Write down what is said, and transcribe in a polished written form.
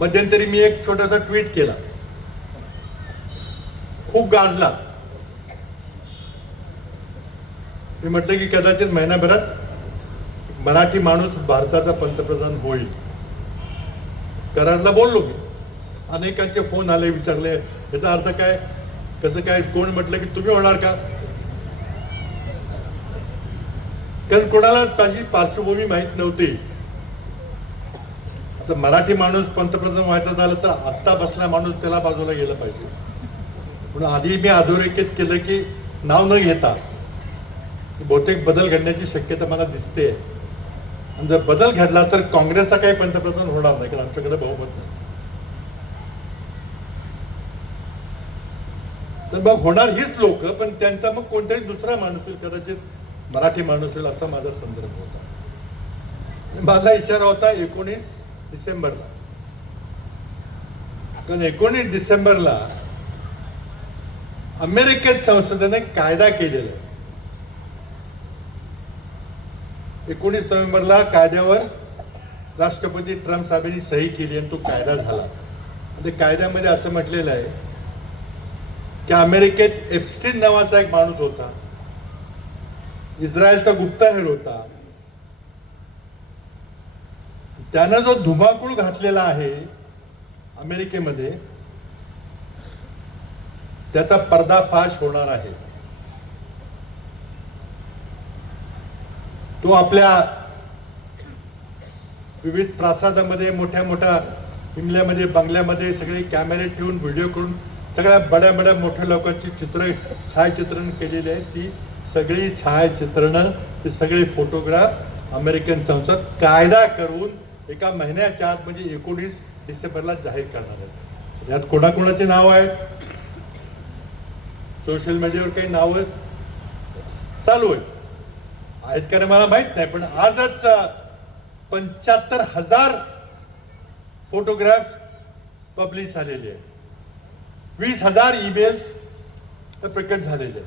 मध्यंतरी मी एक छोटासा ट्विट केला, खूप गाजला. मी म्हटलं की कदाचित महिनाभरात मराठी माणूस भारताचा पंतप्रधान होईल. कराडला बोललो मी, अनेकांचे फोन आले, विचारले याचा अर्थ काय, कसं काय, कोण म्हटलं की तुम्ही होणार का? कारण कोणाला माझी पार्श्वभूमी माहीत नव्हती. आता मराठी माणूस पंतप्रधान व्हायचा झालं तर आत्ता बसला माणूस त्याला बाजूला गेलं पाहिजे. म्हणून आधी मी अधोरेखित केलं की नाव न घेता बहुतेक बदल घडण्याची शक्यता मला दिसते. आणि जर बदल घडला तर काँग्रेसचा काही पंतप्रधान होणार नाही, कारण आमच्याकडे बहुमत नाही. तर मग होणार हीच लोक, पण त्यांचा मग कोणताही दुसरा माणूस होईल, कदाचित मराठी माणूस होईल असा माझा संदर्भ होता. माझा इशारा होता 19 डिसेंबरला. कारण 19 डिसेंबरला अमेरिकेत संसदेने कायदा केलेला आहे. 19 नोव्हेंबरला कायद्यावर राष्ट्रपती ट्रम्प साहेबांनी सही केली आणि तो कायदा झाला. आणि कायद्यामध्ये असं म्हटलेलं आहे की अमेरिकेत एप्स्टीन नावाचा एक माणूस होता, इस्रायलचा गुप्तहेर होता. त्यानं जो धुमाकूळ घातलेला आहे अमेरिकेमध्ये, त्याचा पर्दाफाश होणार आहे. तो आपल्या विविध प्रासादामध्ये, मोठ्या मोठ्या हिमल्यामध्ये, बंगल्यामध्ये सगळे कॅमेरे ठेवून, व्हिडिओ करून सगळ्या बड्या बड्या मोठ्या लोकांची छायाचित्रण केलेली आहे. ती सगळी छायाचित्रणं, ते सगळे फोटोग्राफ अमेरिकन संसद कायदा करून एका महिन्याच्या आत म्हणजे 19 डिसेंबरला जाहीर करणार आहेत. यात कोणाकोणाचे नाव आहेत, सोशल मीडियावर काही नावं चालू आहेत का नाही मला माहित नाही, पण आजच 75,000 फोटोग्राफ पब्लिश झालेले आहेत. 20,000 ईमेल्स प्रकट झालेले आहेत.